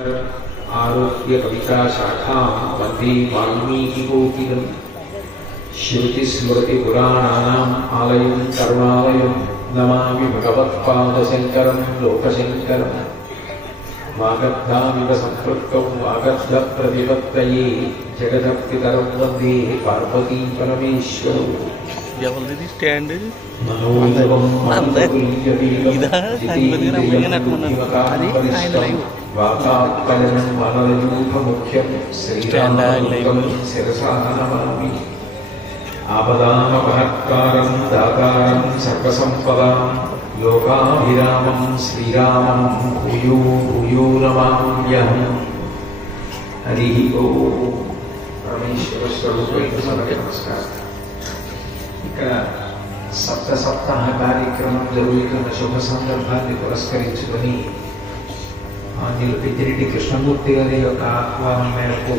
आरोग्य कविता शाखा वंदे वाल्मीकिकोकिलम् श्रुतिस्मृतिपुराणानाम् आलयं करुणालयं नमामि भगवत्पादशङ्करं लोकशङ्करम् वागर्धाविव सम्पृक्तौ वागर्धप्रतिपत्तये जगदपितरं वन्दे पार्वती परमेश्वरौ स्टैंड वातात्कलनं वनरयूथमुख्यं श्रीरामदूतं शिरसा नमामि आपदामपहत्कारं दातारं सर्वसम्पदां लोकाभिरामं श्रीरामं भूयो भूयो नमाम्यहम् हरिः ओम् परमेश्वरस्वरूपैः सबके नमस्कार। ఇక్కడ సప్తాహ కార్యక్రమం జరుగుతున్న శుభ సందర్భాన్ని పురస్కరించుకొని ఆంధ్రులు పెద్దిరెడ్డి కృష్ణమూర్తి గారి యొక్క ఆహ్వానం మేరకు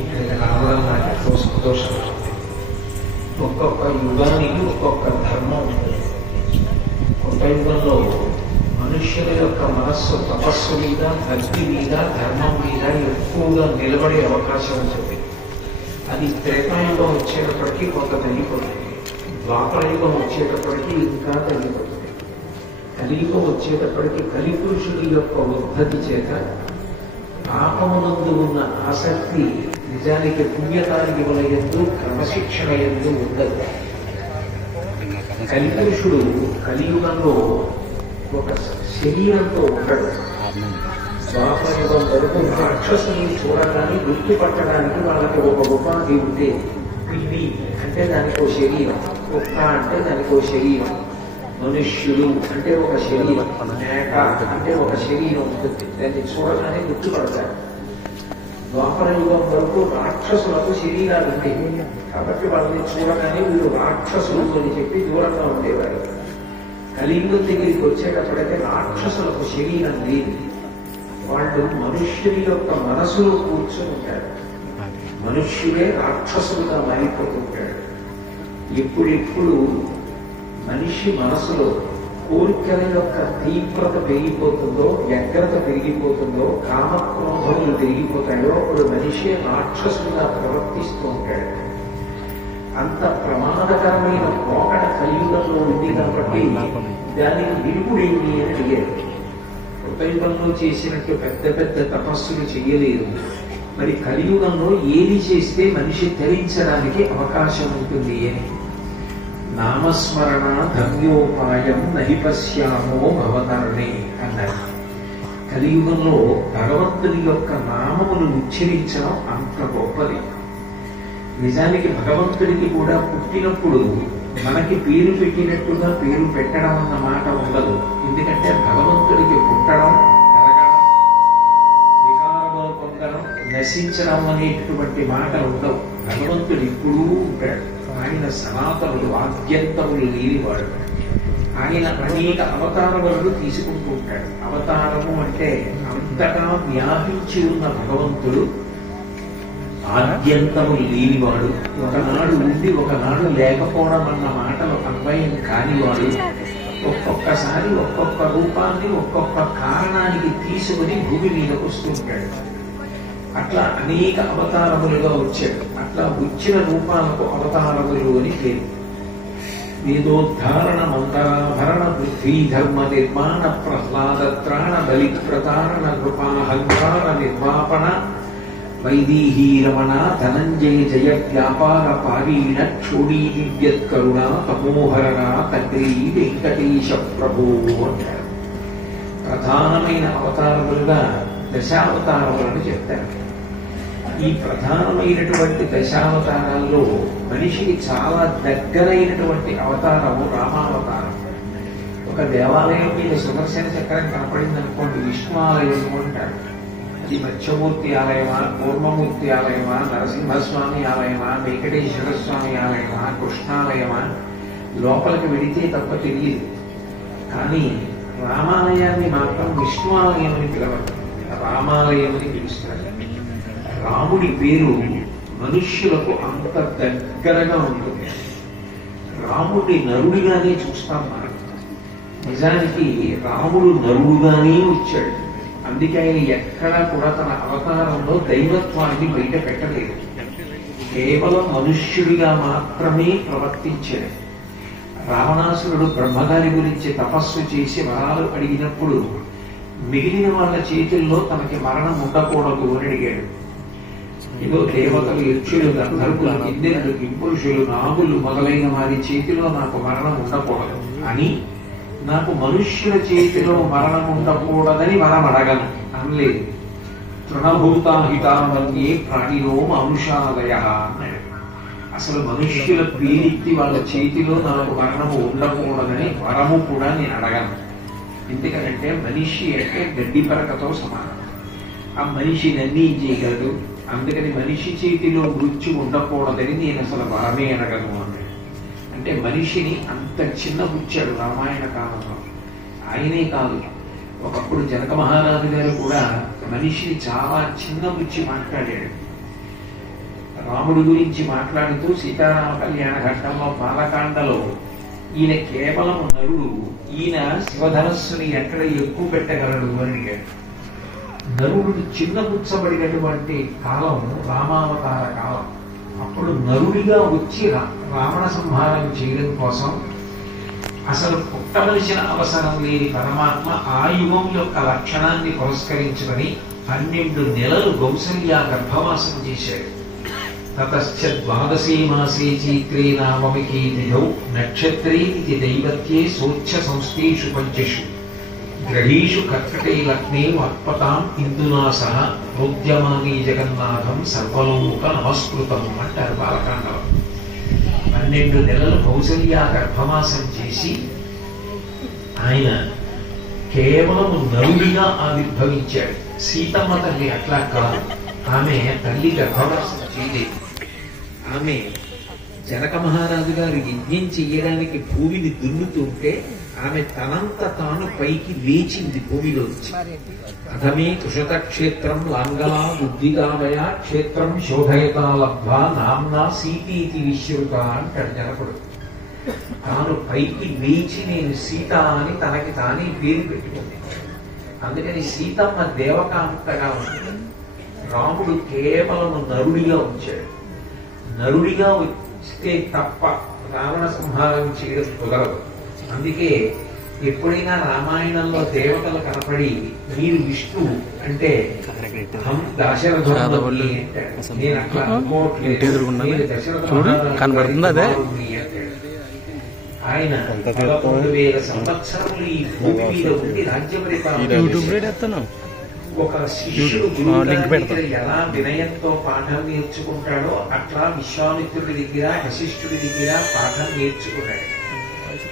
ఇక్కడికి రావడం నాకు ఎంతో సంతోషంగా ఉంది. ఒక్కొక్క యుగానికి ఒక్కొక్క ధర్మం ఉంటుంది. కొత్త యుగంలో మనుష్యుల యొక్క మనస్సు తపస్సు మీద, భక్తి మీద, ధర్మం మీద ఎక్కువగా నిలబడే అవకాశం ఉంటుంది. అది త్రేతాయుగం వచ్చేటప్పటికీ కొంత తగ్గిపోతుంది. ద్వాపరయుగం వచ్చేటప్పటికీ ఇంకా తగ్గిపోతుంది. కలియుగం వచ్చేటప్పటికీ కలిపురుషుడి యొక్క ఉద్ధతి చేత పాపమునందు ఉన్న ఆసక్తి నిజానికి పుణ్యకార్యముల యందు క్రమశిక్షణ యందు ఉండదు. కలిపురుషుడు కలియుగంలో ఒక శరీరంతో ఉంటాడు. ద్వాపరయుగం వరకు రాక్షసుని చూడగానే గుర్తుపట్టడానికి వాళ్ళకి ఒక ఉపాధి ఉంటే, పిల్లి అంటే దానికో శరీరం, కుక్క అంటే దానికో శరీరం, మనుష్యులు అంటే ఒక శరీరం, మేక అంటే ఒక శరీరం ఉంటుంది. దాన్ని చూడగానే గుర్తుపడతారు. ద్వాపర యుగం వరకు రాక్షసులకు శరీరాలు ఉండేవి కాబట్టి వాళ్ళని చూడగానే వీళ్ళు రాక్షసులు అని చెప్పి దూరంగా ఉండేవారు. కలియుగం దగ్గరికి వచ్చేటప్పుడైతే రాక్షసులకు శరీరం లేదు. వాళ్ళు మనుష్యుని యొక్క మనసులో కూర్చొని ఉంటారు. మనుష్యుడే రాక్షసులుగా మారిపోతుంటాడు. ఎప్పుడెప్పుడు మనిషి మనసులో కోరికల యొక్క తీవ్రత పెరిగిపోతుందో, వ్యగ్రత పెరిగిపోతుందో, కామక్రోధములు పెరిగిపోతాయో అప్పుడు మనిషి రాక్షసులుగా ప్రవర్తిస్తూ ఉంటాడు. అంత ప్రమాదకరమైన పోకడ కలియుగంలో ఉంది కాబట్టి దానికి విరుగుడేమి అని అడిగారు. కృతయుగంలో చేసినట్టు పెద్ద పెద్ద తపస్సులు చెయ్యలేదు. మరి కలియుగంలో ఏది చేస్తే మనిషి ధరించడానికి అవకాశం ఉంటుంది అని. నామస్మరణ ధన్యోపాయం నహి పశ్యామో భవతరణే అన్నారు. కలియుగంలో భగవంతుని యొక్క నామమును ఉచ్చరించడం అంత గొప్పది. నిజానికి భగవంతుడికి కూడా పుట్టినప్పుడు మనకి పేరు పెట్టినట్టుగా పేరు పెట్టడం అన్న మాట ఉండదు. ఎందుకంటే భగవంతుడికి పుట్టడం, నశించడం అనేటువంటి మాటలు ఉండవు. భగవంతుడు ఇప్పుడు ఉంటాడు. ఆయన సనాతనుడు, ఆద్యంతములు లేనివాడు. ఆయన అనేక అవతారములను తీసుకుంటూ ఉంటాడు. అవతారము అంటే అంతటా వ్యాపించి ఉన్న భగవంతుడు ఆద్యంతములు లేనివాడు. ఒకనాడు ఉండి ఒకనాడు లేకపోవడం అన్న మాటలు అన్వయం కానివాడు. ఒక్కొక్కసారి ఒక్కొక్క రూపాన్ని ఒక్కొక్క కారణానికి తీసుకుని భూమి మీదకు వస్తుంటాడు. అట్లా అనేక అవతారములుగా వచ్చాడు. అట్లా వచ్చిన రూపాలకు అవతారములు అని పేరు. వేదోద్ధారణ మంతరాభరణ పృథ్వీ ధర్మ నిర్మాణ ప్రహ్లాద త్రాణ బలి ప్రతారణ కృపాహంకార నిర్వాపణ వైదేహీ రమణ ధనంజయ జయ వ్యాపార పారీణ క్షోడీ దివ్యత్కరుణ తమోహరణ తండ్రి వెంకటేశ ప్రభో అంటారు. ప్రధానమైన అవతారములుగా దశావతారములను చెప్తారు. ఈ ప్రధానమైనటువంటి దశావతారాల్లో మనిషికి చాలా దగ్గరైనటువంటి అవతారము రామావతారం. ఒక దేవాలయం మీద సుదర్శన చక్రం కనపడింది అనుకోండి, విష్ణుఆలయం అంటారు. అది మత్స్యమూర్తి ఆలయమా, కూర్మమూర్తి ఆలయమా, నరసింహస్వామి ఆలయమా, వెంకటేశ్వర స్వామి ఆలయమా, కృష్ణాలయమా లోపలికి వెడితే తప్ప తెలియదు. కానీ రామాలయాన్ని మాత్రం విష్ణుఆలయం అని పిలవరు, రామాలయం అని పిలుస్తారు. రాముడి పేరు మనుష్యులకు అంత దగ్గరగా ఉంటుంది. రాముడి నరుడిగానే చూస్తాం మనం. నిజానికి రాముడు నరుడుగానే వచ్చాడు. అందుకే ఆయన ఎక్కడా కూడా తన అవతారంలో దైవత్వాన్ని బయట పెట్టలేదు. కేవలం మనుష్యుడిగా మాత్రమే ప్రవర్తించాడు. రావణాసురుడు బ్రహ్మగారి గురించి తపస్సు చేసి వరాలు అడిగినప్పుడు మిగిలిన వాళ్ళ చేతుల్లో తనకి మరణం ఉండకూడదు అని అడిగాడు. ఏదో దేవతలు, యక్షులు, గంధర్వులు, కిన్నెరులు, కింపురుషులు, నాగులు మొదలైన వారి చేతిలో నాకు మరణం ఉండకూడదు అని, నాకు మనుష్యుల చేతిలో మరణం ఉండకూడదని వరం అడగను అనలేదు. తృణభూతాహితామన్యే ప్రాణిలో అంశాదయ అన్నాడు. అసలు మనుష్యుల పీడికి వాళ్ళ చేతిలో నాకు మరణము ఉండకూడదని వరము కూడా నేను అడగను. ఎందుకంటే మనిషి అంటే గడ్డి పరకతో సమానం. ఆ మనిషిని అన్నీ చేయగలడు. అందుకని మనిషి చేతిలో మృత్యు ఉండకూడదని నేను అసలు వరమే అడగను అన్నాడు. అంటే మనిషిని అంత చిన్న బుచ్చాడు రామాయణ కాలంలో. ఆయనే కాదు, ఒకప్పుడు జనక మహారాజు గారు కూడా మనిషిని చాలా చిన్న బుచ్చి మాట్లాడాడు. రాముడి గురించి మాట్లాడుతూ సీతారామ కళ్యాణ ఘట్టంలో బాలకాండలో ఈయన కేవలం నరుడు, ఈయన శివధనస్సుని ఎక్కడ ఎక్కువ పెట్టగలడు అని అడిగాడు. నరుడు చిన్నబుచ్చబడినటువంటి కాలం రామావతార కాలం. అప్పుడు నరుడిగా వచ్చి రావణ సంహారం చేయడం కోసం అసలు పుట్టవలసిన అవసరం లేని పరమాత్మ ఆ యుగం యొక్క లక్షణాన్ని పురస్కరించుకొని 12 నెలలు కౌసల్య గర్భవాసం చేశాడు. తతశ్చ 12 మాసే చైత్రే నామమికే తిథౌ నక్షత్రే ఇది దైవత్యే సోచ్ఛ సంస్థేషు పంచషు గ్రహీషు కర్కటే లగ్నే అత్పతాం ఇందునా సహ ప్రోద్యమానీ జగన్నాథం సర్వలోక నమస్కృతం అంటారు బాలకాండలో. 12 నెలలు కౌసల్య గర్భవాసం చేసి ఆయన కేవలం నరుడిగా ఆవిర్భవించాడు. సీతమ్మ తల్లి అట్లా కాదు. ఆమె తల్లి గర్భవాసం చేయలేదు. ఆమె జనక మహారాజు గారు యజ్ఞం చెయ్యడానికి భూమిని దున్నుతుంటే ఆమె తనంత తాను పైకి లేచింది భూమిలోంచి. అధమే కుశత క్షేత్రం లాంగలా బుద్ధిగామయ క్షేత్రం శోభయతా లబ్ధా నామ్నా సీతీతి విశ్రుత అంటాడు జనకుడు. తాను పైకి లేచి నేను సీత అని తనకి తానే పేరు పెట్టుకుంది. అందుకని సీతమ్మ దేవకాంతగా ఉంది. రాముడు కేవలం నరుడిగా వచ్చాడు. నరుడిగా వస్తే తప్ప రావణ సంహారం చేయడం కుదరదు. అందుకే ఎప్పుడైనా రామాయణంలో దేవతలు కనపడి మీరు విష్ణు అంటే దశరథుని నేను అట్లా ఆయన 11,000 సంవత్సరములు ఈ భూమి మీద ఉండి రాజ్య పరిపాలన. ఒక శిష్యుడు గురువు ఎలా వినయంతో పాఠం నేర్చుకుంటాడో అట్లా విశ్వామిత్రుడి దగ్గర, వశిష్ఠుడి దగ్గర పాఠం నేర్చుకున్నాడు.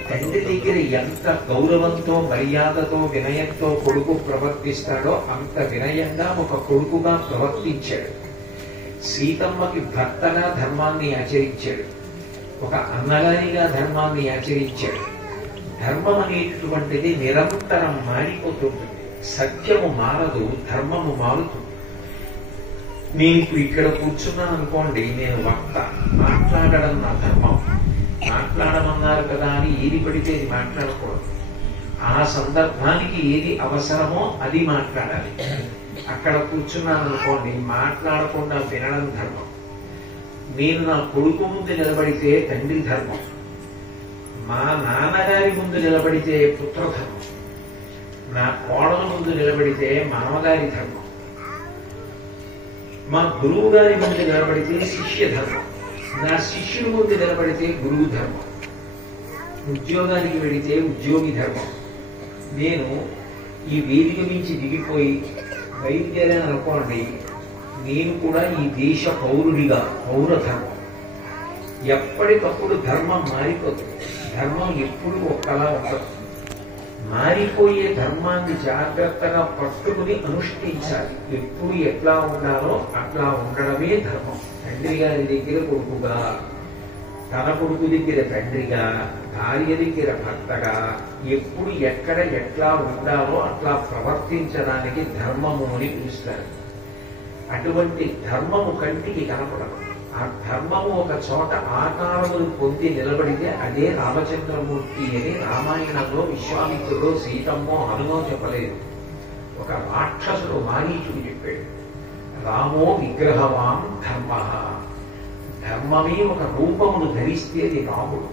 తండ్రి దగ్గర ఎంత గౌరవంతో, మర్యాదతో, వినయంతో కొడుకు ప్రవర్తిస్తాడో అంత వినయంగా ఒక కొడుకుగా ప్రవర్తించాడు. సీతమ్మకి భర్తగా ధర్మాన్ని ఆచరించాడు. ఒక అన్నగారిగా ధర్మాన్ని ఆచరించాడు. ధర్మం అనేటటువంటిది నిరంతరం మారిపోతుంటుంది. సత్యము మారదు, ధర్మము మారుతుంది. నేను ఇప్పుడు ఇక్కడ కూర్చున్నాను అనుకోండి, నేను వక్త, మాట్లాడడం నా ధర్మం. మాట్లాడమన్నారు కదా అని ఏది పడితే అది మాట్లాడకూడదు. ఆ సందర్భానికి ఏది అవసరమో అది మాట్లాడాలి. అక్కడ కూర్చున్నాను అనుకోండి, మాట్లాడకుండా వినడం ధర్మం. నేను నా కొడుకు ముందు నిలబడితే తండ్రి ధర్మం, మా నాన్నగారి ముందు నిలబడితే పుత్రధర్మం, నా కోడల ముందు నిలబడితే మామగారి ధర్మం, మా గురువు గారి ముందు నిలబడితే శిష్య ధర్మం, నా శిష్యుడి ముందు నిలబడితే గురువు ధర్మం, ఉద్యోగానికి వెడితే ఉద్యోగి ధర్మం. నేను ఈ వేదిక నుంచి దిగిపోయి బయలుదేరాను అనుకోండి, నేను కూడా ఈ దేశ పౌరుడిగా పౌర ధర్మం. ఎప్పటికప్పుడు ధర్మం మారిపోతుంది. ధర్మం ఎప్పుడు ఒక్కలా ఉండదు. మారిపోయే ధర్మాన్ని జాగ్రత్తగా పట్టుకుని అనుష్ఠించాలి. ఎప్పుడు ఎట్లా ఉండాలో అట్లా ఉండడమే ధర్మం. తండ్రి గారి దగ్గర కొడుకుగా, తన కొడుకు దగ్గర తండ్రిగా, భార్య దగ్గర భర్తగా, ఎప్పుడు ఎక్కడ ఎట్లా ఉండాలో అట్లా ప్రవర్తించడానికి ధర్మము అని పిలుస్తారు. అటువంటి ధర్మము కంటికి కనపడదు. ఆ ధర్మము ఒక చోట ఆకారమును పొంది నిలబడితే అదే రామచంద్రమూర్తి అని రామాయణంలో విశ్వామిత్రుడు, సీతమ్మో, హనుమో చెప్పలేదు. ఒక రాక్షసుడు మారీచుడు చెప్పాడు, రామో విగ్రహవాన్ ధర్మ, ధర్మమే ఒక రూపమును ధరిస్తే అది రాముడు.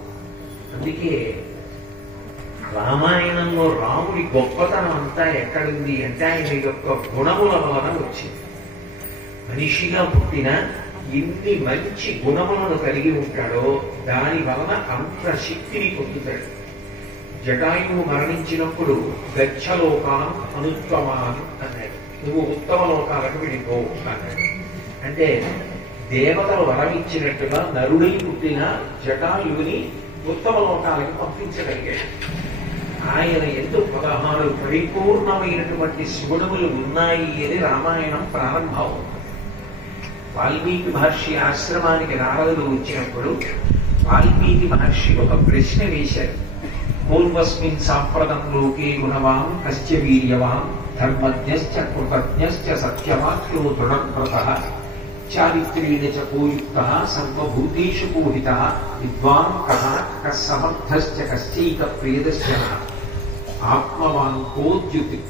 అందుకే రామాయణంలో రాముడి గొప్పతనం అంతా ఎక్కడుంది అంటే ఆయన యొక్క గుణముల వలన వచ్చింది. మనిషిగా పుట్టిన ఎన్ని మంచి గుణములను కలిగి ఉంటాడో దాని వలన అంత శక్తిని పొందుతాడు. జటాయువు మరణించినప్పుడు గచ్చలోకాన్ అనుత్తమాన్ అన్నాడు, నువ్వు ఉత్తమ లోకాలకు వెళ్ళిపో అన్నాడు. అంటే దేవతలు వరమిచ్చినట్టుగా నరుడై పుట్టిన జటాయువుని ఉత్తమ లోకాలకు పంపించగలిగాడు. ఆయన ఎందుకు 16 పరిపూర్ణమైనటువంటి సుగుణములు ఉన్నాయి అని రామాయణం ప్రారంభం. వాల్మీకి మహర్షి ఆశ్రమానికి నారదుడు వచ్చినప్పుడు వాల్మీకి మహర్షి ఒక ప్రశ్న వేశారు, పూర్వస్మిన్ సాంప్రదం లోకే గుణవాన్ కశ్చ వీర్యవాన్ ధర్మజ్ఞశ్చ కృతజ్ఞశ్చ సత్యవాక్యో దృఢవ్రతః చారిత్రేణ చ కోయుక్తః సర్వభూతేషు పూజితః విద్వాన్ కః కః సమర్థశ్చ కశ్చైక ప్రియదర్శనః ఆత్మవాన్ కో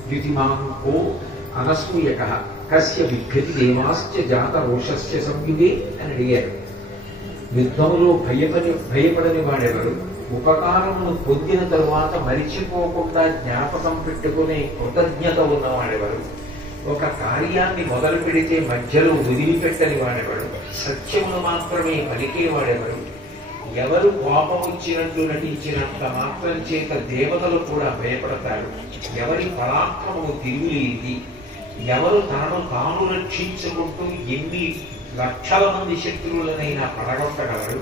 ద్యుతిమాన్ కో అనసూయకః కస్య విభ్యతి దేవాశ్చ జాత రోషస్య సంయుగే అని అడిగారు. యుద్ధములో భయపడని వాడెవరు, ఉపకారమును పొందిన తరువాత మరిచిపోకుండా జ్ఞాపకం పెట్టుకునే కృతజ్ఞత ఉన్నవాడెవరు, ఒక కార్యాన్ని మొదలు పెడితే మధ్యలో వదిలిపెట్టని వాడెవడు, సత్యమును మాత్రమే పలికేవాడెవరు, ఎవరు కోపం వచ్చినట్టు నటించినంత మాత్రం చేత దేవతలు కూడా భయపడతారు, ఎవరి పరాక్రమము తిరుగులేది, ఎవరు తనను తాను రక్షించుకుంటూ ఎన్ని లక్షల మంది శత్రువులనైనా పడగొట్టగలరు,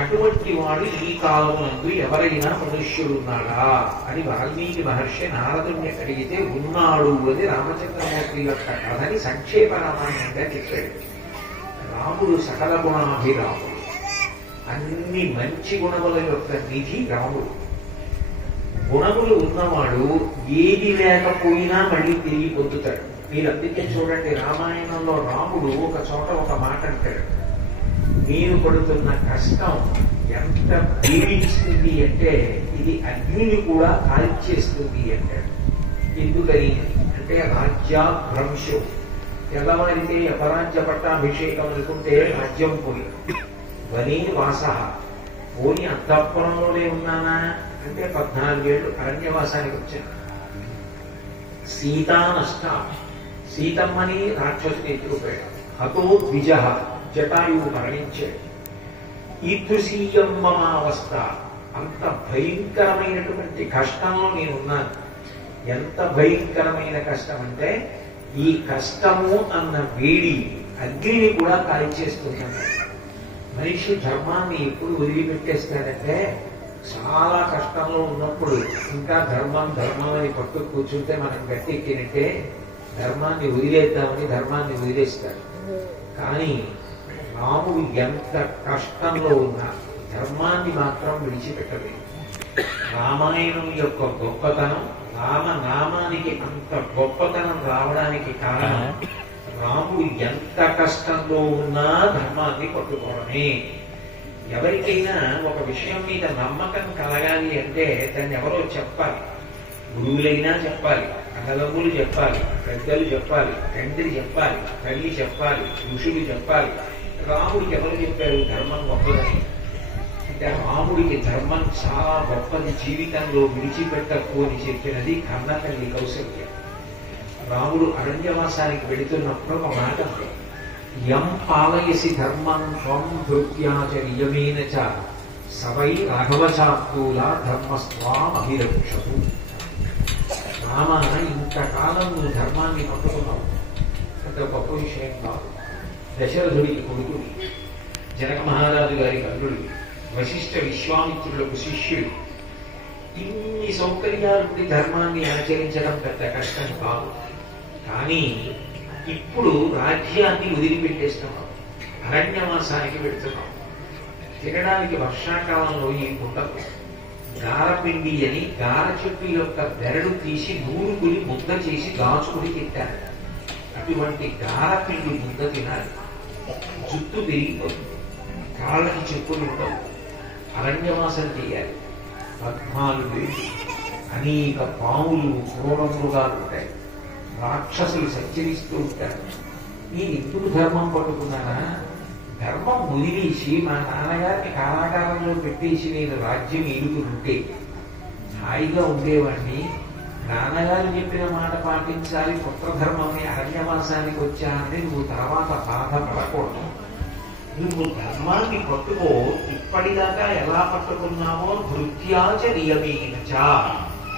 అటువంటి వాడు ఈ కాలమునందు ఎవరైనా మనుష్యుడున్నాడా అని వాల్మీకి మహర్షి నారదుణ్ణి అడిగితే ఉన్నాడు అని రామచంద్రమూర్తి యొక్క కథని సంక్షేప రామాయణంగా చెప్పాడు. రాముడు సకల గుణాభిరాముడు, అన్ని మంచి గుణముల యొక్క నిధి రాముడు. గుణములు ఉన్నవాడు ఏది లేకపోయినా మళ్ళీ తిరిగి పొందుతాడు. మీరు అందుకే చూడండి, రామాయణంలో రాముడు ఒక చోట ఒక మాట అంటాడు, నేను పడుతున్న కష్టం ఎంత పీడిస్తుంది అంటే ఇది అగ్నిని కూడా కాల్చేస్తుంది అంటాడు. ఎందుకని అంటే రాజ్యాభ్రంశం, తెల్లవారితే అపరాజ్య పట్టాభిషేకం అనుకుంటే రాజ్యం పోయి, వనే వాస పోయి అంతఃపురంలోనే ఉన్నానా అంటే 14 ఏళ్ళు అరణ్యవాసానికి వచ్చాను. సీతా నష్ట, సీతమ్మని రాక్షసుని ఎత్తుకుపోయాడు. హతో ద్విజ, జటాయువు మరణించాడు. ఈదృశీయం మమావస్థ, అంత భయంకరమైనటువంటి కష్టంలో నేనున్నాను. ఎంత భయంకరమైన కష్టం అంటే ఈ కష్టము అన్న వేడి అగ్నిని కూడా కాల్చేస్తున్నాను. మనిషి ధర్మాన్ని ఎప్పుడు వదిలిపెట్టేస్తాడంటే చాలా కష్టంలో ఉన్నప్పుడు ఇంకా ధర్మం అని పట్టు కూర్చుంటే మనం గట్టెక్కినట్టే ధర్మాన్ని వదిలేద్దామని ధర్మాన్ని వదిలేస్తాడు. కానీ రాముడు ఎంత కష్టంలో ఉన్నా ధర్మాన్ని మాత్రం విడిచిపెట్టలేదు. రామాయణం యొక్క గొప్పతనం, రామనామానికి అంత గొప్పతనం రావడానికి కారణం రాముడు ఎంత కష్టంలో ఉన్నా ధర్మాన్ని పట్టుకోవడమే. ఎవరికైనా ఒక విషయం మీద నమ్మకం కలగాలి అంటే దాన్ని ఎవరో చెప్పాలి. గురువులైనా చెప్పాలి, అన్నదమ్ములు చెప్పాలి, పెద్దలు చెప్పాలి, తండ్రి చెప్పాలి, తల్లి చెప్పాలి, ఋషులు చెప్పాలి. రాముడికి ఎవరు చెప్పారు ధర్మం గొప్పదని? అంటే రాముడికి ధర్మం చాలా గొప్పది, జీవితంలో విడిచిపెట్టకు అని చెప్పినది కన్నతల్లి కౌసల్య. రాముడు అరణ్యవాసానికి వెళుతున్నప్పుడు ఒక మాట, యం పాలయసి ధర్మం త్వం భృత్యాచర్యమేన చ సవై రాఘవచాత్తూల ధర్మస్వామభిరక్షతు. రామ, ఇంతకాలం నువ్వు ధర్మాన్ని పట్టుకున్నావు, అంత గొప్ప విషయం కాదు. దశరథుడికి కొడుకుని, జనక మహారాజు గారికి అల్లుడు, వశిష్ఠ విశ్వామిత్రులకు శిష్యుడు, ఇన్ని సౌకర్యాలుండి ధర్మాన్ని ఆచరించడం పెద్ద కష్టం కాదు. కానీ ఇప్పుడు రాజ్యాన్ని వదిలిపెట్టేస్తున్నాం, అరణ్యవాసానికి పెడుతున్నాం. తినడానికి వర్షాకాలంలో ఈ ఉండదు. గారపిండి అని గార చెట్టు యొక్క బెరడు తీసి నూరుకుని ముద్ద చేసి దాచుకుని తింటారు. అటువంటి గారపిండి ముద్ద తినాలి. జుట్టు పెరిగిపోతుంది, కాళ్ళకి చెప్పులు ఉండవు. అరణ్యవాసం చేయాలి. 14 అనేక పాములు, క్రూర మృగాలు ఉంటాయి. రాక్షసులు సంచరిస్తూ ఉంటారు. నేను ఎందుకు ధర్మం పట్టుకున్నానా, ధర్మం ముదిలేసి మా నాన్నగారిని కారాగారంలో పెట్టేసి నేను రాజ్యం ఏలుతుంటే హాయిగా ఉండేవాడిని. నాన్నగారు చెప్పిన మాట పాటించాలి, పుత్రధర్మమే అరణ్యవాసానికి వచ్చానని నువ్వు తర్వాత బాధపడకూడదు. నువ్వు ధర్మాన్ని పట్టుకో, ఇప్పటిదాకా ఎలా పట్టుకున్నావో భృత్యాచ నియమేనచ,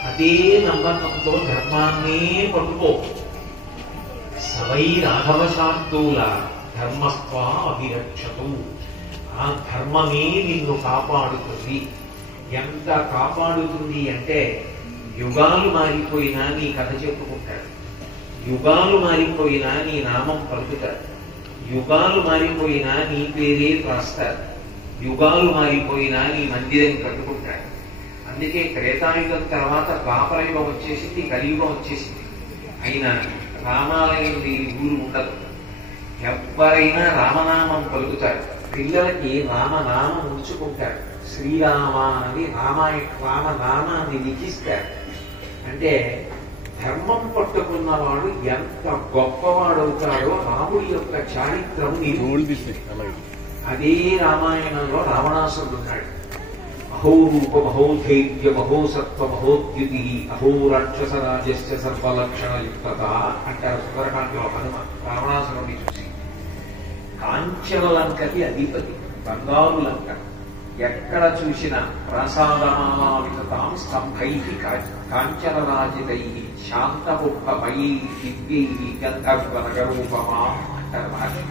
అదే నమ్మకంతో ధర్మాన్నే పట్టుకో. సవై రాఘవ శాంతుల ధర్మస్వా అభిరక్షతు, ఆ ధర్మమే నిన్ను కాపాడుతుంది. ఎంత కాపాడుతుంది అంటే యుగాలు మారిపోయినా నీ కథ చెప్పుకుంటాడు, యుగాలు మారిపోయినా నీ నామం పలుకుతాడు, యుగాలు మారిపోయినా నీ పేరే రాస్తారు, యుగాలు మారిపోయినా నీ మందిరం కట్టుకుంటాడు. అందుకే త్రేతాయుగం తర్వాత ద్వాపరయుగం వచ్చేసింది, కలియుగం వచ్చేసింది. అయినా రామాలయం లేని ఊరు ఉండదు. ఎవరైనా రామనామం పలుకుతారు, పిల్లలకి రామనామం ఉంచుకుంటారు. శ్రీరామ అని రామనామాన్ని లిఖిస్తారు. అంటే ధర్మం పట్టుకున్నవాడు ఎంత గొప్పవాడవుతాడో రాముడి యొక్క చారిత్రం అదే రామాయణంలో రావణాసురుడు ఉన్నాడు. అహోరూప మహోధైర్య మహోసత్వ మహోద్యుతి అహో రాక్షస రాజస్య సర్వలక్షణయుక్త అంటారు సుందరకాండలో హనుమ రావణాసురుడిని చూసి. కాంచన లంకకి అధిపతి, బంగారు లంక. ఎక్కడ చూసిన ప్రసాదమాలావితాం స్తంభై కాంచనరాజితై శాంతపుష్పమయీ దివ్యై గంధర్వనగరూపమా అంటారు మహర్షి.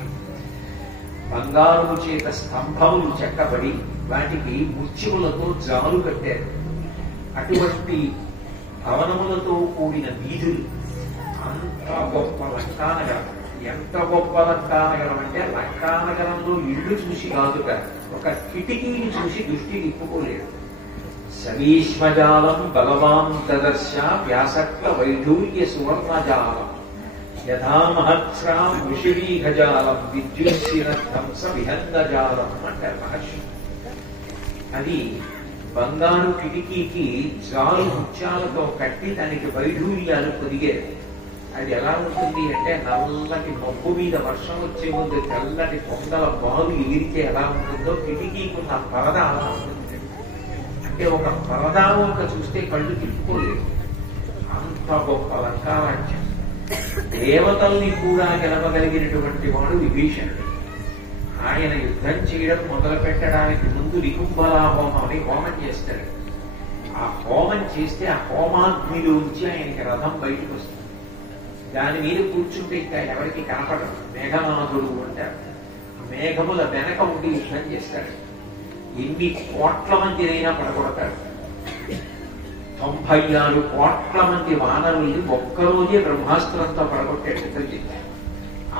బంగారు చేత స్తంభములు చెక్కబడి వాటికి ముత్యములతో జాలు కట్టారు. అటువంటి భవనములతో కూడిన వీధులు. అంత గొప్ప లంకానగరం. ఎంత గొప్ప లంకానగరం అంటే లంకానగరంలో ఇళ్ళు చూసి కాదుట, ఒక కిటికీని చూసి దృష్టి తిప్పుకోలేదు. సవీష్మజాలం బలవాన్ దదర్శ వ్యాసక్ల వైఢూర్య సువర్ణజాలం యథా మహత్స్రాం ఋషివీఘజాలం విద్యుత్సిన ధ్వంస విహంగజాలం అంటారు మహర్షి. అది బంగారు కిటికీకి జాలు ముత్యాలతో కట్టి దానికి వైఢూర్యాలు పొదిగారు. అది ఎలా ఉంటుంది అంటే నల్లటి మబ్బు మీద వర్షం వచ్చే ముందు తెల్లటి కొండల బాలు ఎగిరితే ఎలా ఉంటుందో కిటికీకున్న పరద అలా ఉంటుంది. అంటే ఒక పరదా ఒక చూస్తే కళ్ళు తిప్పుకోలేదు. అంత గొప్ప లంకారాజ్యం. దేవతల్ని కూడా గెలవగలిగినటువంటి వాడు విభీషణుడు. ఆయన యుద్ధం చేయడం మొదలు పెట్టడానికి ముందు నికుంభలా హోమం అని హోమం చేస్తాడు. ఆ హోమం చేస్తే ఆ హోమాగ్నిలోంచి ఆయనకి రథం బయటకు వస్తుంది. దాని మీద కూర్చుంటే ఇంకా ఎవరికి కనపడదు. మేఘనాథుడు అంటారు. మేఘముల వెనక ఉండి యుద్ధం చేస్తాడు. ఎన్ని కోట్ల మందినైనా పడగొడతాడు. 96 కోట్ల మంది వానరుల్ని ఒక్కరోజే బ్రహ్మాస్త్రంతో పడగొట్టాడు యుద్ధం చేశాడు.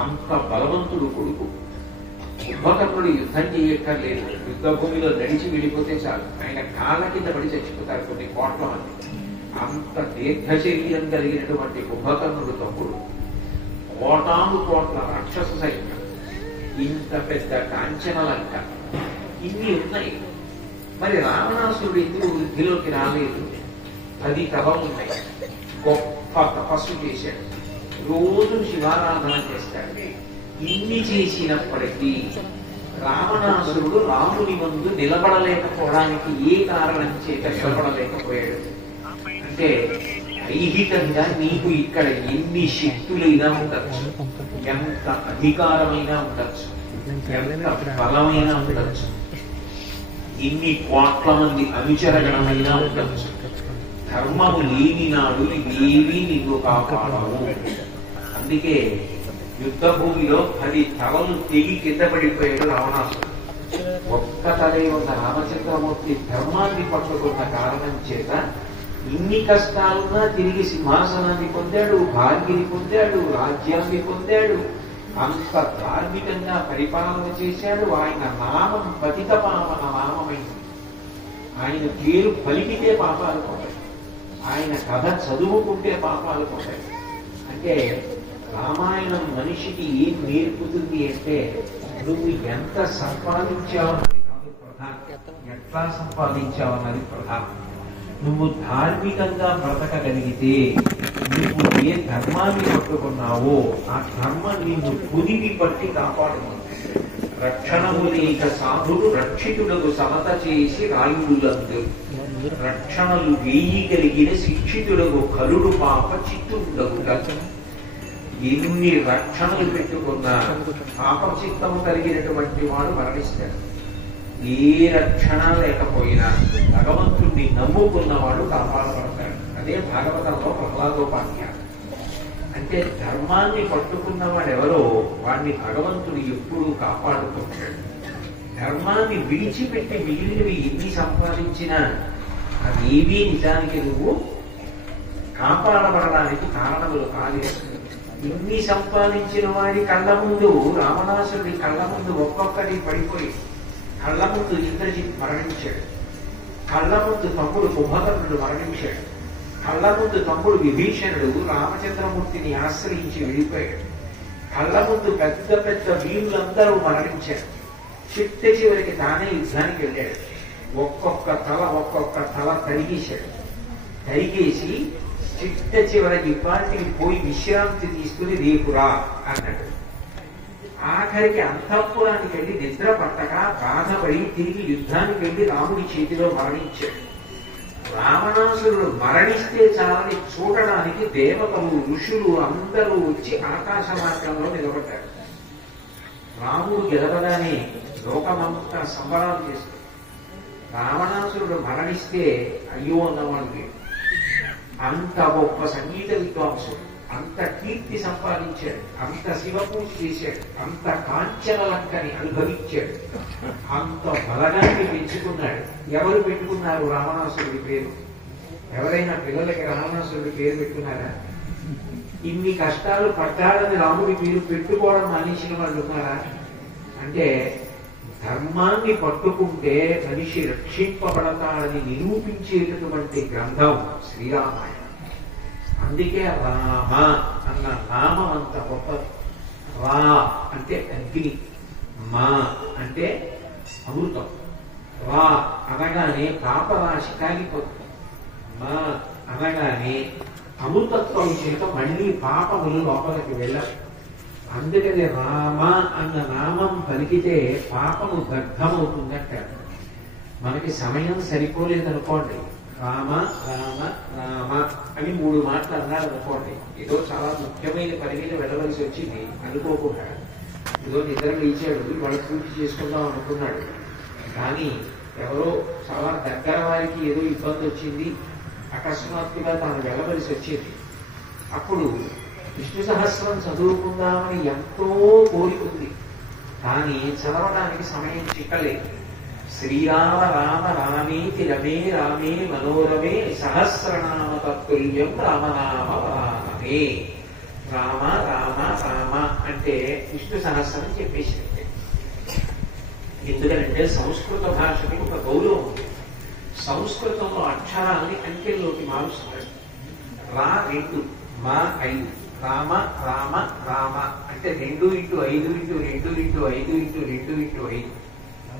అంత బలవంతుడు కొడుకు. కుంభకర్ణుడు యుద్ధం చేయక్కర్లేదు, యుద్ధ భూమిలో నడిచి వెళ్ళిపోతే చాలు, ఆయన కాళ్ళ కింద పడి చచ్చిపోతారు కొన్ని కోట్ల మంది. అంత దీర్ఘ శరీరం కలిగినటువంటి కుంభకర్ణుడు తమ్ముడు. కోటాను కోట్ల రాక్షస సైన్యం, ఇంత పెద్ద కాంచన లంక, ఇన్ని ఉన్నాయి. మరి రావణాసురుడు ఎందుకు వృద్ధిలోకి రాలేదు? 10 తలలు ఉన్నాయి. గొప్ప తపస్సు చేశాడు, రోజు శివారాధన చేస్తాడు. ఇన్ని చేసినప్పటికీ రావణాసురుడు రాముని ముందు నిలబడలేకపోవడానికి ఏ కారణం చేత నిలబడలేకపోయాడు అంటే, ఐహికంగా నీకు ఇక్కడ ఎన్ని శక్తులైనా ఉండొచ్చు, ఎంత అధికారమైనా ఉండొచ్చు, ఎంత బలమైనా ఉండొచ్చు, ఇన్ని కోట్ల మంది అనుచరగణమైనా ఉండొచ్చు, ధర్మము లేని నాడు ఇవేవీ నిన్ను కాపాడవు. అందుకే యుద్ధ భూమిలో 10 తలలు తెగి కింద పడిపోయాడు రావణాసురుడు. ఒక్క తలే ఉన్న రామచంద్రమూర్తి ధర్మాన్ని పట్టుకున్న కారణం చేత ఇన్ని కష్టాలున్నా తిరిగి సింహాసనాన్ని పొందాడు, భార్యని పొందాడు, రాజ్యాన్ని పొందాడు, అంత ధార్మికంగా పరిపాలన చేశాడు. ఆయన నామం పతిత పావన నామమైంది. ఆయన పేరు పలికితే పాపాలు పోతాయి, ఆయన కథ చదువుకుంటే పాపాలు పోతాయి. అంటే రామాయణం మనిషికి ఏం నేర్పుతుంది అంటే, నువ్వు ఎంత సంపాదించావన్నది కాదు ప్రధానం, ఎట్లా సంపాదించావన్నది ప్రధానం. నువ్వు ధార్మికంగా బ్రతకగలిగితే నువ్వు ఏ ధర్మాన్ని పట్టుకున్నావో ఆ ధర్మం నిన్ను పుదివి పట్టి కాపాడుతుంది. రక్షణము లేక సాధుడు రక్షితులకు సమత చేసి రాయుడులందు రక్షణలు వేయి కలిగిన శిక్షితులకు కరుడు పాప చిత్తుండగుట. ఎన్ని రక్షణలు పెట్టుకున్నా పాపచిత్తము కలిగినటువంటి వాడు మరణిస్తాడు. ఏ రక్షణ లేకపోయినా భగవంతుణ్ణి నమ్ముకున్నవాడు కాపాడబడతాడు. అదే భాగవతంలో ప్రహ్లాదోపాఖ్యానం. అంటే ధర్మాన్ని పట్టుకున్నవాడెవరో వాడిని భగవంతుడు ఎప్పుడూ కాపాడుకుంటాడు. ధర్మాన్ని విడిచిపెట్టి మిగిలినవి ఎన్ని సంపాదించినా అవేవీ నిజానికి నువ్వు కాపాడబడడానికి కారణములు కాలేదు. ఇన్ని సంపాదించిన వాడి కళ్ళ ముందు, రావణాసురుడి కళ్ళ ముందు ఒక్కొక్కటి పడిపోయి, కళ్ళ ముందు ఇంద్రజిత్ మరణించాడు, కళ్ళ ముందు తమ్ముడు కుంభకర్ణుడు మరణించాడు, కళ్ళ ముందు తమ్ముడు విభీషణుడు రామచంద్రమూర్తిని ఆశ్రయించి వెళ్ళిపోయాడు, కళ్ళ ముందు పెద్ద పెద్ద వీరులందరూ మరణించారు. చిట్ట చివరికి తానే యుద్ధానికి వెళ్ళాడు. ఒక్కొక్క తల తరిగేశాడు. తరిగేసి చిట్ట చివరికి ఇవాటికి పోయి విశ్రాంతి తీసుకుని రేపురా అన్నాడు. ఆఖరికి అంతఃపురానికి వెళ్ళి నిద్ర పట్టక బాధపడి తిరిగి యుద్ధానికి వెళ్ళి రాముడి చేతిలో మరణించాడు. రావణాసురుడు మరణిస్తే చాలని చూడడానికి దేవతలు, ఋషులు అందరూ వచ్చి ఆకాశ మార్గంలో నిలబడ్డారు. రాముడు గెలవగానే లోకమంతా సంబరాలు చేస్తారు. రావణాసురుడు మరణిస్తే అయ్యో అన్నవాడు అంత గొప్ప సంగీత విద్వాంసుడు, అంత కీర్తి సంపాదించాడు, అంత శివపూజ చేశాడు, అంత కాంచన లంకని అనుభవించాడు, అంత బలగాన్ని పెంచుకున్నాడు. ఎవరు పెట్టుకున్నారు రావణాసురుడి పేరు? ఎవరైనా పిల్లలకి రావణాసురుడి పేరు పెట్టుకున్నారా? ఇన్ని కష్టాలు పడ్డాడని రాముడి పేరు పెట్టుకోవడం మానేసిన వాళ్ళు ఉన్నారా? అంటే ధర్మాన్ని పట్టుకుంటే మనిషి రక్షింపబడతాడని నిరూపించేటటువంటి గ్రంథం శ్రీరామాయణం. అందుకే రామ అన్న నామం అంత గొప్ప. రా అంటే అగ్ని, మా అంటే అమృతం. రా అనగానే పాపరాశి కాలిపోతుంది. మా అనగానే అమృతత్వం చేత మళ్ళీ పాపములు లోపలికి వెళ్ళాలి. అందుకని రామ అన్న నామం పలికితే పాపము దగ్ధమవుతుందంట. మనకి సమయం సరిపోలేదనుకోండి, రామ రామ రామ అని 3 మాటలు అన్నాడు అనుకోండి, ఏదో చాలా ముఖ్యమైన పని మీద వెళ్ళవలసి వచ్చింది అనుకోకుండా, ఏదో నిద్ర లేచాడు, వాళ్ళు పూర్తి చేసుకుందాం అనుకున్నాడు. కానీ ఎవరో చాలా దగ్గర వారికి ఏదో ఇబ్బంది వచ్చింది, అకస్మాత్తుగా తాను వెళ్ళవలసి వచ్చింది. అప్పుడు విష్ణు సహస్రం చదువుకుందామని ఎంతో కోరికుంది, కానీ చదవడానికి సమయం చిక్కలేదు. శ్రీరామ రామ రామేతి రమే రామే మనోరమే సహస్రనామ తత్తుల్యం రామనామ రామే. రామ రామ రామ అంటే విష్ణు సహస్రం చెప్పేసినట్టే. ఎందుకంటే సంస్కృత భాషకి ఒక గౌరవం ఉంది. సంస్కృతంలో అక్షరాన్ని అంకెల్లోకి మారుస్తారు. రా 2, మా 5, రామ రామ రామ అంటే 2 × 5 × 2 × 5 × 2 × 5, 2 5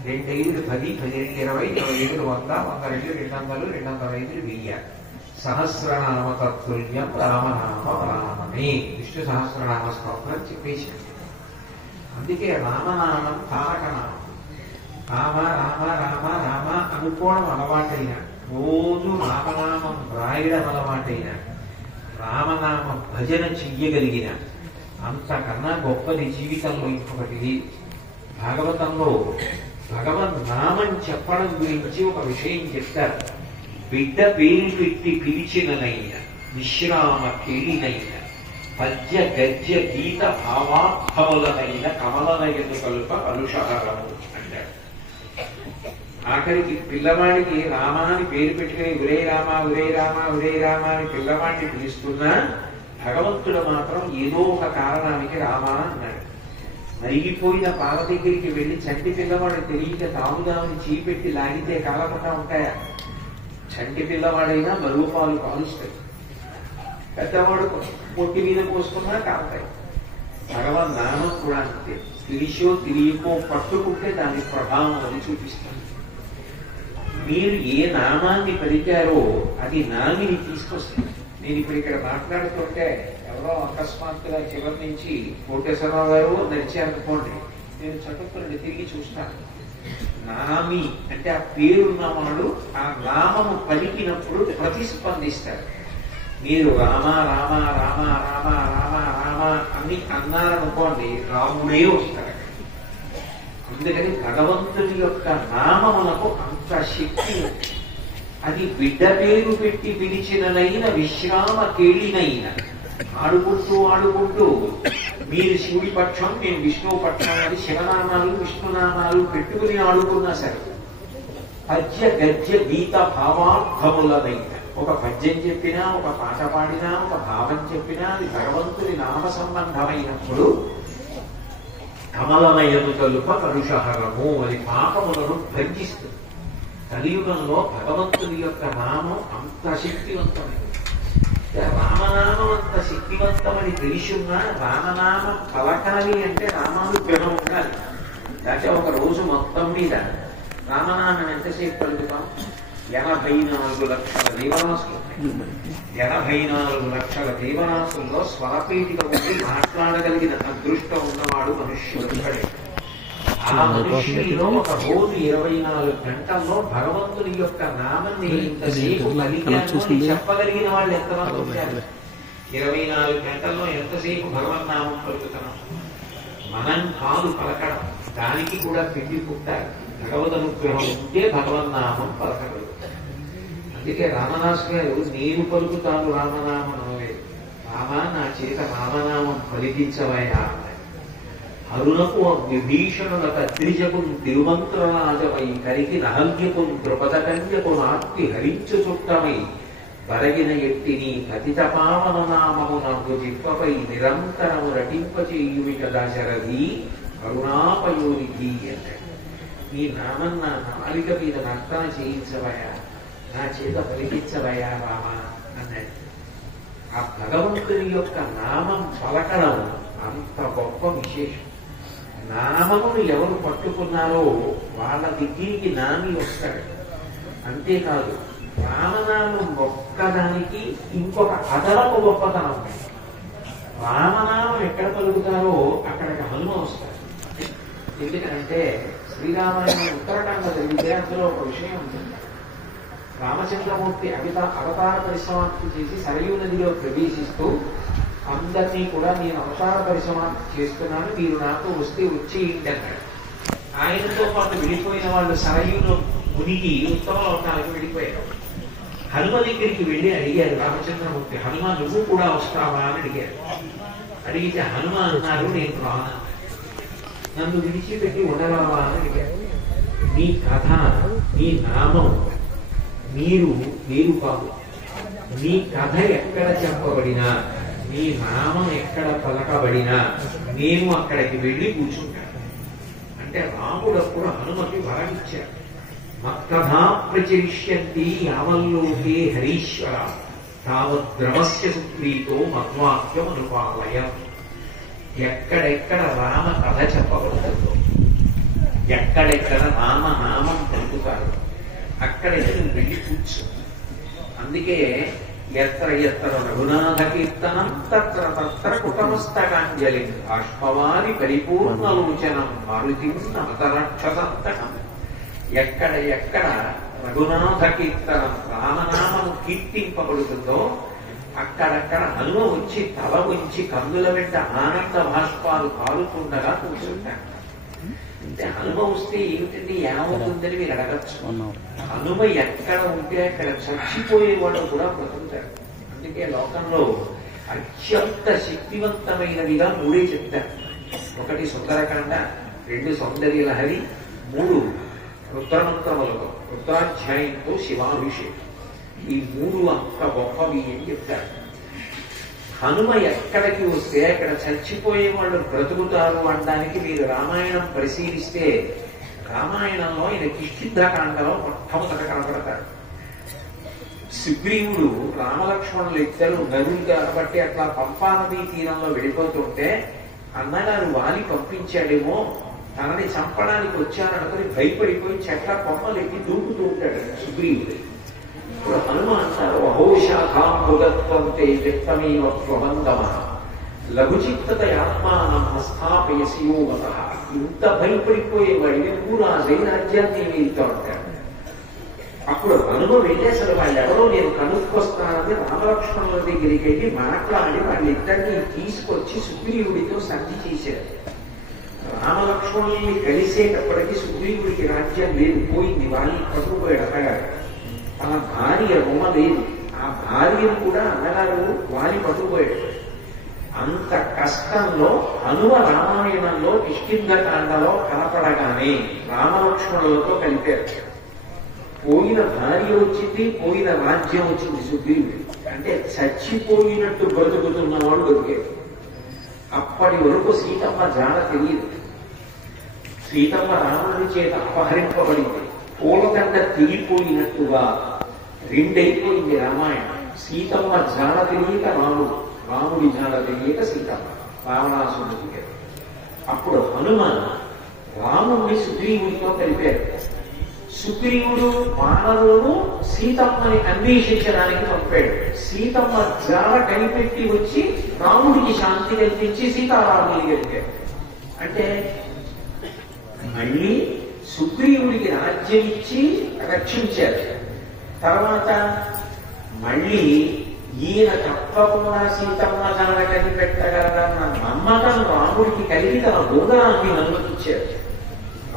10, 10 20, 25 100, 100 200, 205 1000. సహస్రనామ తత్తుల్యం రామనామ రామమే. విష్ణు సహస్రనామ స్తోత్రం చెప్పేశాడు. అందుకే రామనామం తారకనామం. రామ రామ రామ రామ అనుకోవడం అలవాటైన, రోజు రామనామం రాయడం అలవాటైన, రామనామ భజన చెయ్యగలిగిన, అంతకన్నా గొప్పది జీవితంలో ఇంకొకటి. భాగవతంలో భగవన్ నామం చెప్పడం గురించి ఒక విషయం చెప్తారు. బిడ్డ పేరు పెట్టి పిలిచిననైన, విశ్రామ కేడినైన, పద్య గద్య గీత భావార్థములనైన కమలనయను కల్ప కలుషహరము అంటారు. ఆఖరికి పిల్లవాడికి రామ అని పేరు పెట్టుకుని ఉరే రామ ఉరే రామ ఉరే రామ అని పిల్లవాడిని పిలుస్తున్నా భగవంతుడు మాత్రం ఏదో ఒక కారణానికి రామ అన్నాడు. మరిగిపోయిన పాల దగ్గరికి వెళ్ళి చంటి పిల్లవాడు తెలియక తాగుదామని చీపెట్టి లాగితే కాలకుండా ఉంటాయా? చంటి పిల్లవాడైనా బరువు పాలు కాలుస్తాయి, పెద్దవాడు పొట్టి మీద పోసుకున్నా కాలుతాయి. భగవన్ నామం కూడా అంతే. తెలిసో తెలియకో పట్టుకుంటే దాని ప్రభావం అది చూపిస్తుంది. మీరు ఏ నామాన్ని పలికారో అది నామిని తీసుకొస్తుంది. నేను ఇప్పుడు ఇక్కడ మాట్లాడుతుంటే ఎవరో అకస్మాత్తుగా చివరి నుంచి కోటేశ్వరరావు గారు నడిచారనుకోండి, నేను చటుక్కుని తిరిగి చూస్తాను. నామి అంటే ఆ పేరున్నవాడు ఆ నామము పలికినప్పుడు ప్రతిస్పందిస్తాడు. మీరు రామ రామ రామ రామ రామ రామ అని అన్నారనుకోండి, రాముడే వస్తాడు. అందుకని భగవంతుని యొక్క నామమునకు అంత శక్తి ఉంది. అది బిడ్డ పేరు పెట్టి పిలిచిననైన విశ్రామ కేళినైన. ఆడుకుంటూ ఆడుకుంటూ మీరు శివుడి పక్షం, మేము విష్ణువు పక్షం అని శివనామాలు విష్ణునామాలు పెట్టుకుని ఆడుకున్నా సరే, పద్య గద్య గీత భావార్థములనైన ఒక పద్యం చెప్పినా, ఒక పాట పాడినా, ఒక భావం చెప్పినా అది భగవంతుని నామ సంబంధమైనప్పుడు కమలనయను తలుప కలుషహరము, అది పాపములను భంజిస్తుంది. కలియుగంలో భగవంతుని యొక్క నామం అంత శక్తివంతమైనది. రామనామం అంత శక్తివంతమని తెలిసిన్నా రామనామం పలకాలి అంటే రామానుగ్రహం ఉండాలి. లేకపోతే ఒక రోజు మొత్తం మీద రామనామం ఎంతసేపు పలుకుతాం? 84 లక్షల దేవరాశులు, 84 లక్షల దేవరాశుల్లో స్వరపీఠిక ఉండి మాట్లాడగలిగిన అదృష్టం ఉన్నవాడు మనుష్యుడు. ఆ మనుష్యుల్లో ఒక రోజు 24 గంటల్లో భగవంతుని యొక్క నామాన్ని ఇంతసేపు కలిగాను చెప్పగలిగిన వాళ్ళు ఎంతమంది వచ్చారు? 24 గంటల్లో ఎంతసేపు భగవన్నామం పలుకుతున్నాం? మనం కాదు పలకడం, దానికి కూడా పిండి పుట్టాలి. భగవద్ అనుగ్రహం ఉంటే భగవన్నామం పలకగలరు. అందుకే రామదాసు గారు నేను పలుకుతాను రామనామం అనలేదు. రామా నా చేత రామనామం పలికించవయ్యా. అరుణకు విభీషణులకు అద్రిజకున్ తిరుమంత్రరాజమై కరికి నహల్యకు ద్రుపద కన్యకు నాత్తి హరించు చుట్టమై వరగిన ఎట్టిని పతిత పావన నామము నాకు జిప్పపై నిరంతరము రటింపచేయుమిక దాశరథి కరుణాపయోనిధి అన్నాడు. ఈ నామం నా నాలిక మీద నర్తన చేయించవయా, నా చేత పలికించవయా రామ అన్నాడు. ఆ భగవంతుని యొక్క నామం పలకడం అంత గొప్ప విశేషం. నామమును ఎవరు పట్టుకున్నారో వాళ్ళ దగ్గరికి నామి వస్తాడు. అంతేకాదు, రామనామం ఒక్కదానికి ఇంకొక అదనపు గొప్పతనం ఉంది. రామనామం ఎక్కడ పలుకుతారో అక్కడికి హనుమ వస్తాడు. ఎందుకంటే శ్రీరామాయణం ఉత్తరాఖండ జరిగితే అందులో ఒక విషయం ఉంటుంది. రామచంద్రమూర్తి అవతార పరిసమాప్తి చేసి సరయూ నదిలో ప్రవేశిస్తూ అందరినీ కూడా నేను అవతార పరిసమాప్తి చేస్తున్నాను, మీరు నాతో వస్తే వచ్చేయండి అన్నాడు. ఆయనతో పాటు వెళ్ళిపోయిన వాళ్ళు సరయూలో మునిగి ఉత్తమ లోకాలకు వెళ్ళిపోయారు. హనుమ దగ్గరికి వెళ్ళి అడిగారు రామచంద్రమూర్తి, హనుమ నువ్వు కూడా వస్తావా అని అడిగారు. అడిగితే హనుమ అన్నారు, నేను రాను, నన్ను విడిచిపెట్టి ఉండగలవా అని అడిగారు. మీ కథ, మీ నామం మీరు కాదు. మీ కథ ఎక్కడ చెప్పబడినా, మీ నామం ఎక్కడ పలకబడినా నేను అక్కడికి వెళ్ళి కూర్చుంటాను అంటే రాముడప్పుడు హనుమకి వరమిచ్చాడు. మత్కథా ప్రచరిష్యంతి యావల్లోకే హరీశ్వర తావద్రవస్య సుప్రీతో మద్వాక్యం అనుపాలయం. ఎక్కడెక్కడ రామ కథ చెప్పబడుతుందో, ఎక్కడెక్కడ రామనామం పలుకుతారో అక్కడికి నువ్వు వెళ్ళి కూర్చో. అందుకే ఎత్ర ఎత్ర రఘునాథ కీర్తనం తత్ర తత్ర కుటమస్తకాంజలి బాష్పవారి పరిపూర్ణలోచనం మారుతి నమతరాక్షసంతకం. ఎక్కడ ఎక్కడ రఘునాథ కీర్తనం రామనామము కీర్తింపబడుతుందో అక్కడక్కడ హనుమ వచ్చి తల ఉంచి కన్నుల వెంట ఆనంద భాష్పాలు కాలుతుండగా కూర్చుంటాడు. అంటే హనుమ వస్తే ఏమిటండి ఏమవుతుందని మీరు అడగచ్చు. హనుమ ఎక్కడ ఉంటే అక్కడ చచ్చిపోయే వాళ్ళు కూడా బ్రతుకుతారు. అందుకే లోకంలో అత్యంత శక్తివంతమైనవిగా 3 చెప్తారు. 1 సుందరకాండ, 2 సౌందర్య లహరి, 3 రుద్రమంత్రములతో రుద్రాధ్యాయంతో శివాభిషేకం. ఈ 3 అంత గొప్పవి అని చెప్తారు. హనుమ ఎక్కడికి వస్తే అక్కడ చచ్చిపోయే వాళ్ళు బ్రతుకుతారు అనడానికి మీరు రామాయణం పరిశీలిస్తే రామాయణంలో ఆయన కిష్కింధకాండలో మొట్టమొదట కనపడతాడు. సుగ్రీవుడు రామలక్ష్మణులు ఇద్దరు నదులు కాబట్టి అట్లా పంపానదీ తీరంలో వెళ్ళిపోతుంటే అన్నగారు వాలి పంపించాడేమో, తనని చంపడానికి వచ్చాననుకుని భయపడిపోయి చెట్ల కొమ్మలెక్కి దూకుతూ ఉంటాడు సుగ్రీవుడు. ఇప్పుడు హనుమ అంటారు అహోషాఖాంబుగత్వంతే వ్యక్తమేవ ప్రబంధమ లఘుచిత్తత ఆత్మానం హస్థాపయసియోమత. ఇంత భయపడిపోయేవాడిని నువ్వు రాజై రాజ్యాన్ని వెళ్తూ ఉంటాడు. అప్పుడు హనుమ వెళ్ళేసరి వాళ్ళు ఎవరో నేను కనుక్కొస్తానని రామలక్ష్మణుల దగ్గరికి వెళ్ళి మాట్లాడి వాళ్ళిద్దరినీ తీసుకొచ్చి సుగ్రీవుడితో సంధి చేశారు. రామలక్ష్మణుల్ని కలిసేటప్పటికీ సుగ్రీవుడికి రాజ్యం లేదు, పోయింది. వాళ్ళని పట్టుకుపోయాడు అన్నగారు. తన భార్య బొమ్మ లేదు, ఆ భార్యను కూడా అన్నగారు వాణి పట్టుకుపోయాడు. అంత కష్టంలో హనుమ రామాయణంలో కిష్కింధకాండలో కనపడగానే రామలక్ష్మణులతో కలిపారు. పోయిన భార్య వచ్చింది, పోయిన రాజ్యం వచ్చింది సుగ్రీవుడి. అంటే చచ్చిపోయినట్టు బ్రతుకుతున్నవాడు దొరికాడు. అప్పటి వరకు సీతమ్మ జాడ తెలియదు. సీతమ్మ రాముడి చేత అపహరింపబడింది. పూలదండ తిరిగిపోయినట్టుగా రెండైపోయింది రామాయణం. సీతమ్మ జాడ తెలియక రాముడు, రాముడి జాడ తెలియక సీతమ్మ, రావణాసురుడికి. అప్పుడు హనుమ రాముడిని సుగ్రీవుడితో కలిపారు. సుగ్రీవుడు వానరులను సీతమ్మని అన్వేషించడానికి పంపాడు. సీతమ్మ జాడ కనిపెట్టి వచ్చి రాముడికి శాంతి కల్పించి సీతారాముడిని గెలిపాడు. అంటే మళ్ళీ సుగ్రీవుడికి రాజ్యం ఇచ్చి రక్షించారు. తర్వాత మళ్ళీ ఈయన తప్పకుండా సీతమ్మ జాడ కనిపెట్టగలరన్న నమ్మకం రాముడికి కలిగి తన భూగాన్ని అనుమతించారు,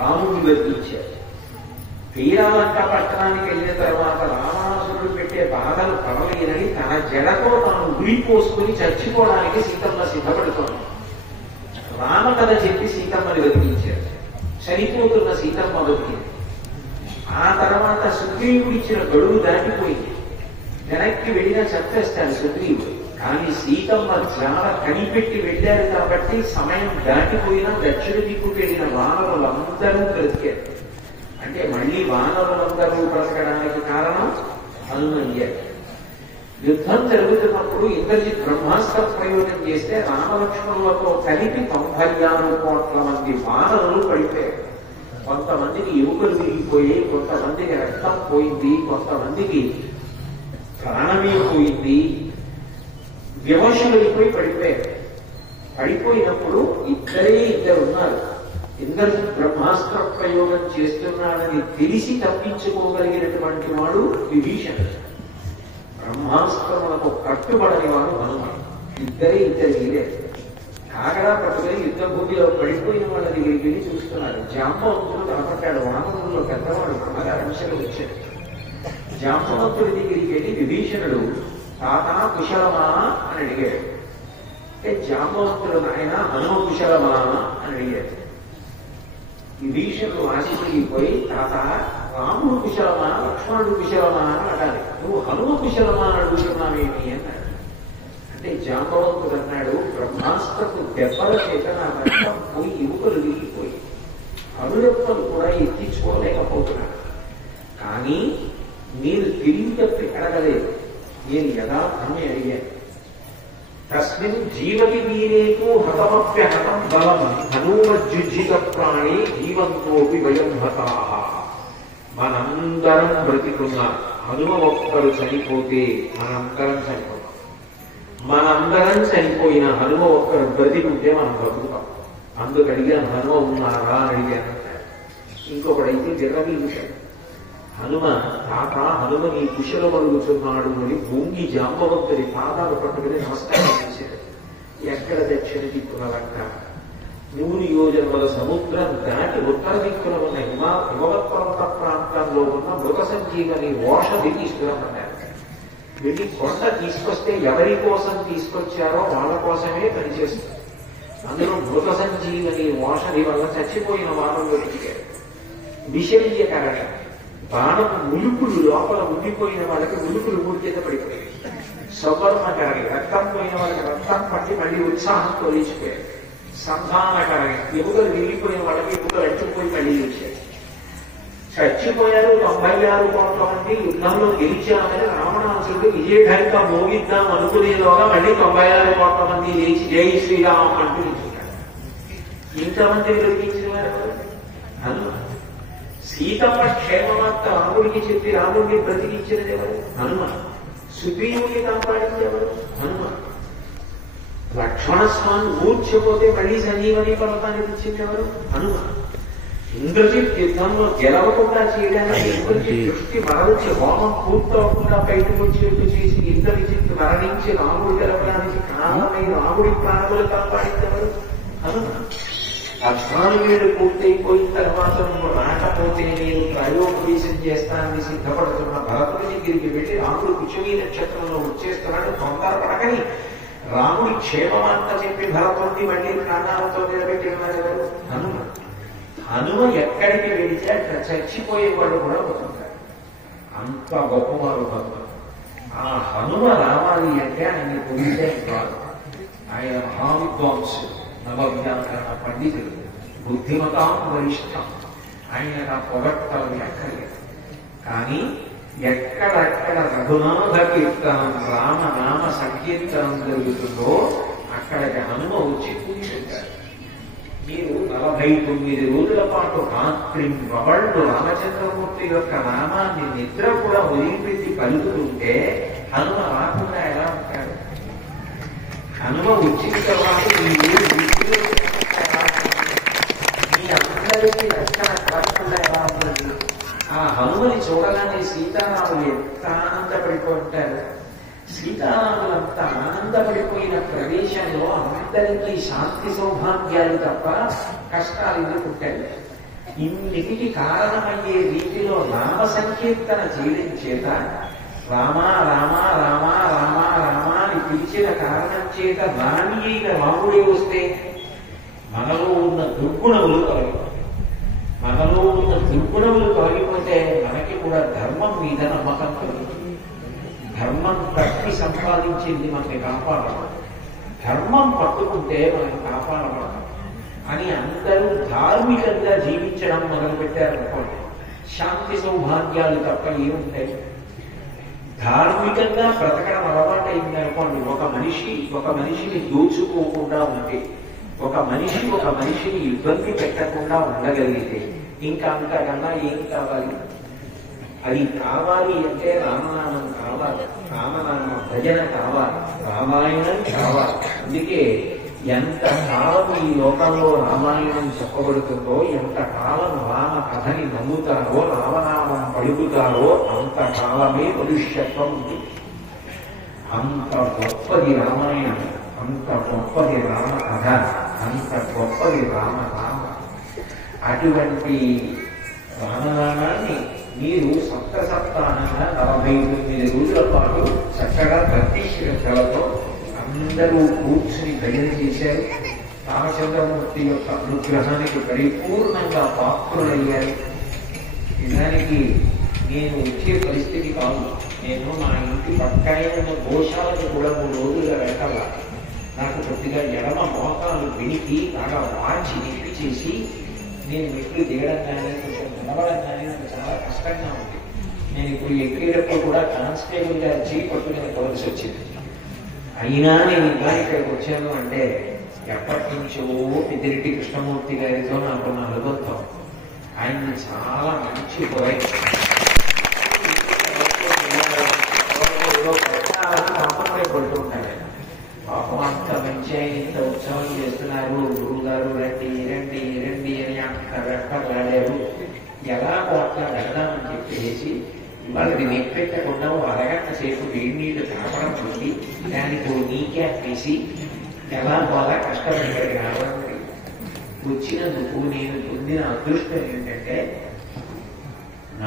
రాముడిని వర్తించారు. తీరాలంక పట్టణానికి వెళ్ళిన తర్వాత రావణాసురుడు పెట్టే బాధలు పడలేదని తన జడతో తాను ఉరిపోసుకుని చచ్చిపోవడానికి సీతమ్మ సిద్ధపడుతోంది. రామకథ చెప్పి సీతమ్మని బతికించారు. చనిపోతున్న సీతమ్మ బతికింది. ఆ తర్వాత సుగ్రీవుడిచ్చిన గడువు దాటిపోయింది. వెనక్కి వెళ్ళినా చంపేస్తాడు సుగ్రీవుడు. కానీ సీతమ్మ చాలా కనిపెట్టి వెళ్ళారు కాబట్టి సమయం దాటిపోయినా దక్షిణ దిక్కుకు వెళ్ళిన వానరులందరూ బ్రతికారు. అంటే మళ్ళీ వానరులందరూ బ్రతకడానికి కారణం హనుమయ్యారు. యుద్ధం జరుగుతున్నప్పుడు ఇంద్రజిత్ బ్రహ్మాస్త్ర ప్రయోగం చేస్తే రామలక్ష్మణులతో కలిపి 96 కోట్ల మంది వానరులు పడిపోయారు. కొంతమందికి ఎముకలు విరిగిపోయాయి, కొంతమందికి రక్తం పోయింది, కొంతమందికి ప్రాణమే పోయింది. విమర్శలైపోయి పడిపోయారు. పడిపోయినప్పుడు ఇద్దరు ఉన్నారు. ఇంద్రజిత్ బ్రహ్మాస్త్ర ప్రయోగం చేస్తున్నాడని తెలిసి తప్పించుకోగలిగినటువంటి వాడు విభీషణుడు. బ్రహ్మాస్త్రములకు కట్టుబడని వాడు హనుమ. ఇద్దరు మీరే కాగడా పట్టుకుని యుద్ధ భూమిలో పడిపోయిన వాళ్ళ దగ్గరికి వెళ్ళి చూస్తున్నారు. జాంబవంతుడు కనపడ్డాడు. వానరుల్లో పెద్దవాడు అమ్మగారు అంశాలు వచ్చాడు. జాంబవంతుడి దగ్గరికి వెళ్ళి విభీషణుడు తాత కుశలమా అని అడిగాడు. అంటే జాంబవంతుడు నాయన హనుమ కుశలమా అని అడిగాడు. విభీషణుడు ఆశిపోయి తాత రాముడు కుశలమా లక్ష్మణుడు కుశలమా అని అడాలి, నువ్వు హనుమ కుశలమా అని అడుగుతున్నావేమి అన్నాడు. అంటే జాంబవంతుడు అన్నాడు, బ్రహ్మాస్త్రపు దెబ్బల చేత నా రక్తం పోయి ఎముకలు విరిగిపోయి అనురెప్పలు కూడా ఎత్తించుకోలేకపోతున్నాడు. కానీ నేను తిరిగి తప్పి అడగలేదు, నేను యథార్థమే అడిగాను. తస్మిన్ జీవతి వీరేకు హతమప్య హతం బలం హనుమజ్జుజిత ప్రాణి జీవంతోపి వయం హతాః. మనందరం బ్రతికున్నాం, హనుమ ఒక్కరు చనిపోతే మనందరం చనిపోతాం. మనందరం చనిపోయిన హనుమ ఒక్కరు బ్రతికుంటే మనం బ్రతుకుతాం. అందుకు అడిగాను, హనుమ ఉన్నారా అని అడిగాను. ఇంకొకడైతే జగమీశాడు. హనుమ తాత హనుమ నీ కుశలం అడుగుతున్నాడు అని భూమి జాంబవంతుడి పాదాలు పట్టుకుని నమస్కారం చేశాడు. ఎక్కడ దక్షిణ దిక్కున లంక 100 యోజనముల సముద్రం దాటి ఉత్తర దిక్కున ఉన్న హిమవత్ పర్వత ప్రాంతంలో ఉన్న మృత సంజీవని ఓషధి తీసుకురమ్మన్నారు. వెళ్ళి కొండ తీసుకొస్తే ఎవరి కోసం తీసుకొచ్చారో వాళ్ళ కోసమే పనిచేస్తుంది. అందులో మృత సంజీవని ఓషధి వల్ల చచ్చిపోయిన వారంలో వెతికారు. విషల్యకరణ బాణపు ములుకులు లోపల ఉండిపోయిన వాళ్ళకి ములుకులు ఊరికేత పడిపోయాయి. సవర్ణకరణ రక్తం పోయిన వాళ్ళకి రక్తం పట్టి మళ్ళీ ఉత్సాహంతో లేచిపోయారు. సంధానకరణ ఎముకలు విరిగిపోయిన వాళ్ళకి ఎముకలు అట్టుకుపోయి మళ్ళీ లేచారు. చచ్చిపోయారు 96 కోట్ల మంది. యుద్ధంలో గెలిచామని రావణాసురుడు విజయఘంగా మోగిద్దాం అనుకునేలోగా మళ్ళీ 96 కోట్ల మంది లేచి జై శ్రీరామ్ అంటూ నిల్చున్నాడు. ఇంతమంది వెలిగించిన వారు హనుమ. సీతమ్మ క్షేమవార్త రాముడికి చెప్పి రాముడిని బ్రతికించినది ఎవరు? హనుమ. సుగ్రీవుడిని కాపాడింది ఎవరు? హనుమ. లక్ష్మణస్వామి ఊర్చిపోతే మళ్ళీ సంజీవని పర్వతాన్ని తెచ్చింది ఎవరు? హనుమ. ఇంద్రజిత్ యుద్ధంలో గెలవకుండా చేయడానికి ఇంద్రజిత్ దృష్టి మరణించి హోమం పూర్తవకుండా బయటకు వచ్చేట్టు చేసి ఇంద్రజిత్ మరణించి రాముడు గెలవడానికి కారణమై రాముడి ప్రాణములు కాపాడిందెవరు? హనుమ. 14 పూర్తయిపోయిన తర్వాత నువ్వు రాకపోతే నేను ప్రయోగవేశం చేస్తానని సిద్ధపడుతున్న భరతుడి దగ్గరికి వెళ్ళి రాముడు కుచమీ నక్షత్రంలో వచ్చేస్తున్నాడు, తొందరపడకని రాముడి క్షేమవార్త చెప్పి భరతుడిని మళ్ళీ ప్రాణాలతో నిలబెట్టినాడు ఎవరు? హనుమ. హనుమ ఎక్కడికి వెళితే అక్కడ చచ్చిపోయేవాడు కూడా బతుకుతాడు. అంత గొప్పవారు భక్తులు. ఆ హనుమ రావాలి అంటే ఆయన పొందితే కాదు. ఆయన మహావిద్వాంసుడు, నవవ్యాకరణ పండితుడు, బుద్ధిమతాం వరిష్టం. ఆయన పొగట్టలు ఎక్కర్లేదు. కానీ ఎక్కడెక్కడ రఘునాథ కీర్తనం రామనామ సంకీర్తనం జరుగుతుందో అక్కడికి హనుమ వచ్చి కూర్చుంటాడు. మీరు 49 రోజుల పాటు రాత్రి ప్రబళ్ళు రామచంద్రమూర్తి యొక్క నామాన్ని నిద్ర కూడా వదిలిపెట్టి కలుగుతుంటే హనుమ రాకుండా ఎలా ఉంటాడు? హనుమ వచ్చిన తర్వాత మీ అందరికీ రక్షణ కాకుండా ఎలా ఉన్నది? ఆ హనుమని చూడగానే సీతారాములు ఎంత ఆనందపడిపోతారు. సీతారాములంతా ఆనందపడిపోయిన ప్రదేశంలో అందరికీ శాంతి సౌభాగ్యాలు తప్ప కష్టాలు ఎందుకుంటాయి? ఇన్నిటికి కారణమయ్యే రీతిలో నామ సంకీర్తన చేయడం చేత రామ రామ రామ రామ రామ అని పిలిచిన కారణం చేత రాణి అయిన రాముడే వస్తే మనలో ఉన్న దుర్గుణములు తొలగిపోతాయి. మనలో ఉన్న దుర్గుణములు తొలగిపోతే మనకి కూడా ధర్మం మీద నమ్మకం కలుగుతుంది. ధర్మం తప్పి సంపాదించింది మనకి కాపాడడం, ధర్మం పట్టుకుంటే మనకి కాపాడబడడం అని అందరూ ధార్మికంగా జీవించడం మొదలుపెట్టారనుకోండి, శాంతి సౌభాగ్యాలు తప్ప ఏముంటాయి? ధార్మికంగా బ్రతకడం అలవాటైందనుకోండి, ఒక మనిషిని దోచుకోకుండా ఉంటే, ఒక మనిషిని ఇబ్బంది పెట్టకుండా ఉండగలిగితే ఇంకా అంతకన్నా ఏం కావాలి? అది కావాలి అంటే రామనామం కావాలి, రామనామ భజన కావాలి, రామాయణం కావాలి. అందుకే ఎంత కాలం ఈ లోకంలో రామాయణం చెప్పబడుతుందో, ఎంత కాలం రామ కథని నమ్ముతారో, రామనామం పలుకుతారో అంత కాలమే మనుష్యత్వం ఉంది. అంత గొప్పది రామాయణం, అంత గొప్పది రామ కథ, అంత గొప్పది రామ. అటువంటి రామనామాన్ని మీరు సప్తానంగా 49 రోజుల పాటు చక్కగా భక్తి శ్రద్ధలతో అందరూ కూర్చుని భజన చేశారు. రామచంద్రమూర్తి యొక్క అనుగ్రహానికి పరిపూర్ణంగా పాత్రులయ్యారు. నిజానికి నేను వచ్చే పరిస్థితి కాదు. నేను మా ఇంటి పక్కనే ఉన్న గోశాలకు కూడా 3 రోజులుగా వెళ్ళాల. నాకు కొద్దిగా ఎడమ మోకాలు వెనికి బాగా వాచి నొప్పి చేసి నేను మెట్లు దిగడం కానీ కొంచెం నిలబడం కానీ నాకు చాలా కష్టంగా ఉంది. నేను ఇప్పుడు ఎక్కేటప్పుడు కూడా కానిస్టేబుల్ గా చేయి పట్టుకుని కొలసి వచ్చింది. అయినా నేను ఇంకా ఇక్కడికి వచ్చాను అంటే ఎప్పటి నుంచో పెద్దిరెడ్డి కృష్ణమూర్తి గారితో నాకున్న అనుబంధం. ఆయన్ని చాలా మంచి పడుతుంటాడు. పాపం అంత మంచి ఆయన ఇంత ఉత్సవం చేస్తున్నారు, గురువు గారు రండి రండి రండి అని అంత వెంటలాడారు. ఎలాగో అట్లా వెళ్దామని చెప్పేసి వాళ్ళది నెప్పెట్టకుండా అరగంట సేపు వేడి నీళ్లు తాపడం చూసి దానికి నీకే వేసి ఎలాగో అలా కష్టపడి ఇక్కడికి రావడం వచ్చినందుకు నేను పొందిన అదృష్టం ఏంటంటే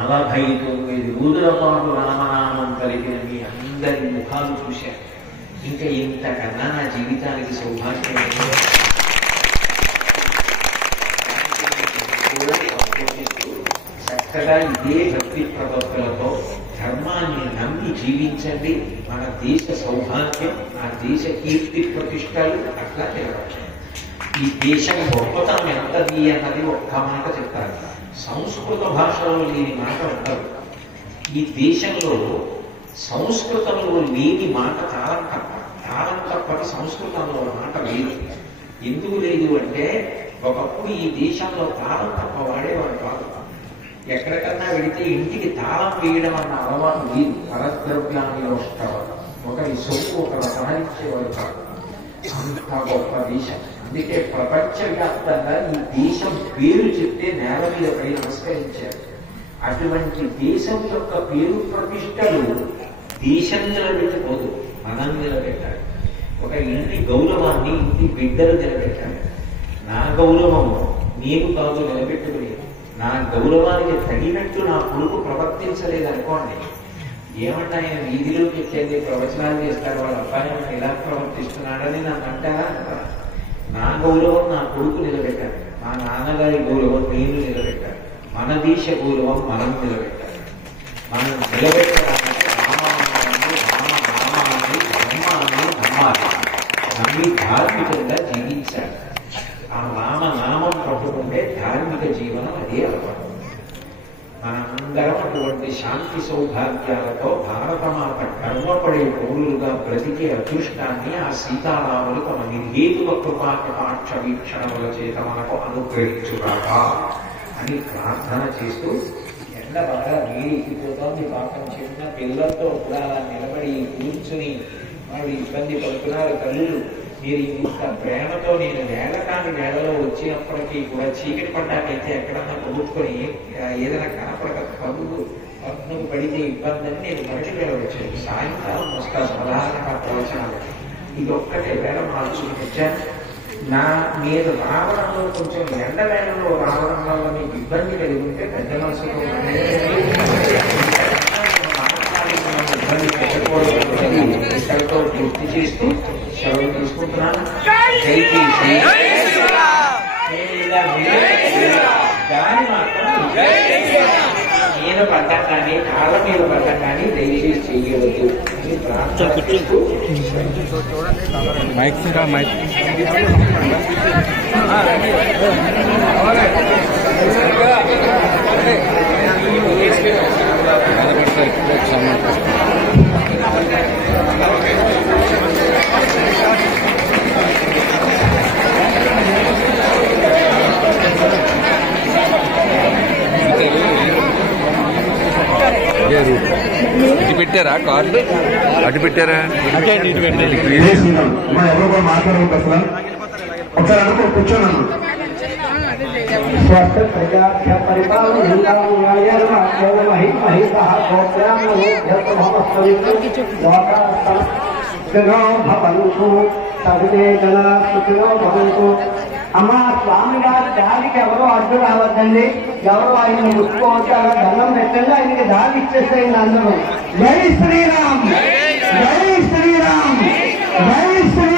49 రోజుల పాటు రామనామం కలిగిన మీ అందరి ముఖాలు చూశాను. ఇంకా ఇంతకన్నా నా జీవితానికి సౌభాగ్యం చక్కగా ఇదే భక్తి ప్రవర్తనతో ధర్మాన్ని నమ్మి జీవించండి. మన దేశ సౌభాగ్యం, ఆ దేశ కీర్తి ప్రతిష్టలు అట్లా నిలవచ్చు. ఈ దేశం గొప్పతనం ఎంతది అన్నది ఒక్క మాట చెప్తారు. సంస్కృత భాషలో లేని మాట ఉండదు. ఈ దేశంలో సంస్కృతంలో లేని మాట తాళం తప్ప, తాళం తప్పటి సంస్కృతంలో మాట లేదు. ఎందుకు లేదు అంటే ఒకప్పుడు ఈ దేశంలో తాళం తప్ప వాడేవాడు కాదు. ఎక్కడికన్నా వెళితే ఇంటికి తాళం వేయడం అన్న అలవాటు లేదు. పరద్రవ్యాన్ని వస్తారు ఒకరి సొమ్ము ఒకరు సహాయించేవారు కాదు. అంత గొప్ప దేశం. అందుకే ప్రపంచవ్యాప్తంగా ఈ దేశం పేరు చెప్తే నేల మీద పడి నమస్కరించారు. అటువంటి దేశం యొక్క పేరు ప్రతిష్టలు దేశం నిలబెట్టబోదు, మనం నిలబెట్టాలి. ఒక ఇంటి గౌరవాన్ని ఇంటి బిడ్డలు నిలబెట్టాలి. నా గౌరవము నేను కాదు నిలబెట్టుకునేది. నా గౌరవానికి తగినట్టు నా కొడుకు ప్రవర్తించలేదనుకోండి, ఏమంటే ఆయన వీధిలోకి ఎక్కేది ప్రవచనాలు చేస్తారు, వాళ్ళ అబ్బాయి ఎలా ప్రవర్తిస్తున్నాడని నన్ను అంటారా అంటారా. నా గౌరవం నా కొడుకు నిలబెట్టాలి, మా నాన్నగారి గౌరవం నేను నిలబెట్టాలి, మన దేశ గౌరవం మనం నిలబెట్టాలి. మనం నిలబెట్టడానికి రామాయణాన్ని ధర్మాన్ని నమ్మాలి, నమ్మి ధార్మికంగా జీవించాలి. ఆ రామనామం పట్టుకుంటే ధార్మిక జీవనం అదే అలవాటు. మనందరం అటువంటి శాంతి సౌభాగ్యాలతో భారతమాత గర్వపడే పౌరులుగా బ్రతికే అదృష్టాన్ని ఆ సీతారాములు తమ నిర్హేతుక కృపా కటాక్ష వీక్షణముల చేత మనకు అనుగ్రహించుగాక అని ప్రార్థన చేస్తూ, ఎండ బాగా వేడి ఎక్కిపోతోంది, పాపం చిన్న పిల్లలతో కూడా అలా నిలబడి కూర్చుని వాళ్ళు ఇబ్బంది పడుతున్నారు తల్లులు. మీరు ఇంత ప్రేమతో నేను వేళ కాని వేళలో వచ్చినప్పటికీ కూడా చీకటి పడ్డాకైతే ఎక్కడన్నా కొనుక్కొని ఏదైనా కనపడక పన్నుకు పడితే ఇబ్బంది అని నేను బయటికి వెళ్ళవచ్చాను. సాయంకాలం వస్తా సాధారణంగా ప్రవచనాలు. ఇది ఒక్కటే వేళ మార్చుకుని వచ్చాను. నా మీరు రావడంలో కొంచెం ఎండ వేళలో రావడం వల్ల మీకు ఇబ్బంది కలిగి ఉంటే పెద్ద మనసులో ఇబ్బంది పెట్టకూడదు. ఇక్కడితో పూర్తి చేస్తూ సెలవు తీసుకుంటున్నాను. గాలి మాత్రం మీద పడ్డం కానీ కాళ్ళ మీద పడ్డం కానీ దయచేసి చేయవద్దు అని ప్రార్థిస్తూ ఇటు పెట్టారా కార్డు? అటు పెట్టారా? ఎవరు కూడా మాట్లాడవద్దు అసలు. ఒకసారి అనుకో, కూర్చోను. స్వస్థ ప్రజాభ్య అమ్మ స్వామి గారి దారికి ఎవరో అడ్డు రావద్దండి. ఎవరో ఆయన ముట్టుకోవచ్చు, అలా దండం పెట్టండి, ఆయనకి దారి ఇచ్చేసేయండి అందరూ. జై శ్రీరామ్, జై శ్రీరామ్, జై శ్రీ